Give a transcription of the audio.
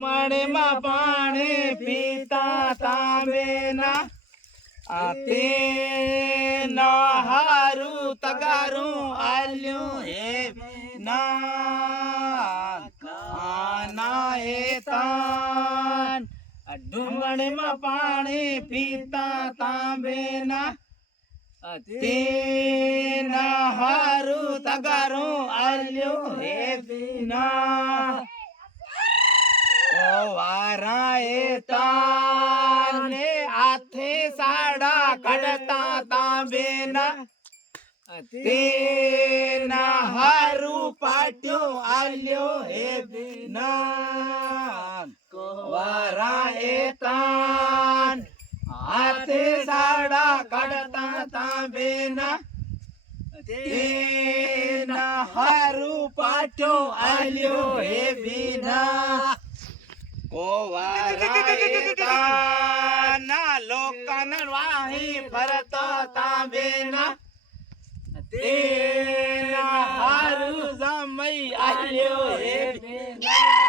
માળેમાં પાણી પીતા તાંબેના તે ન હારું તગારું આલ્યું હે ના હે તાન ડુંગળીમાં પાણી પીતા તાંબેના તે ન હારું તગારું આલ્યું હે ના વારાએ તાને હાથે સાડા કાઢતા તાંબેના તેના હારું પાટ્યો આલ્યો હે ના વારાએ તાન હાથે સાડા કાઢતા તાંબેના તેના હારું પાટ્યો આલ્યો હે બીના ના લોકન વાહી ફરતો તાંબેના તેના હારું જમઈ આલ્યો હે